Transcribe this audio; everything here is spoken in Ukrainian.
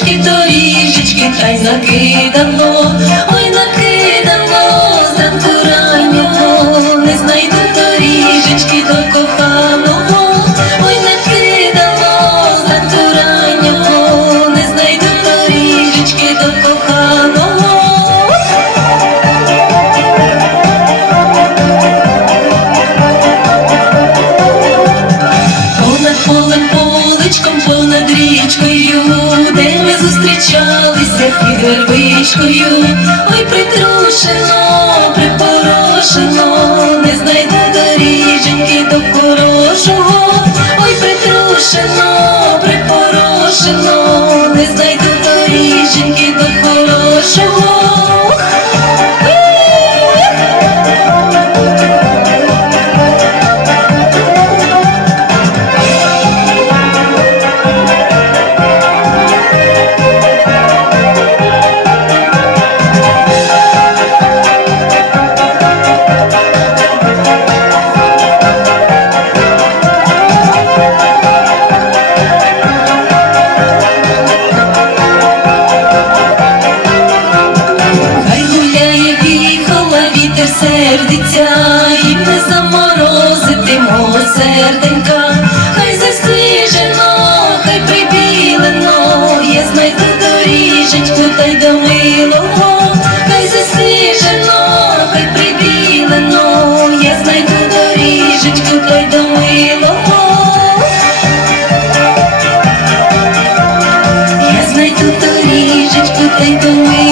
доріжечки, доріжечки, та й накидано, ой, накидано, річкою, де ми зустрічалися під вербичкою, ой, притрушено, припорошено, не знайду доріженьки до хорошого, ой, притрушено, припорошено, не знайду доріженьки до хорошого. Сердиться, і не заморозити мого серденька, хай засніжено, хай прибілено, я знайду доріжечку та й до милого, хай засніжено, хай прибілено, я знайду доріжечку та й до милого. Я знайду доріжечку та до милого.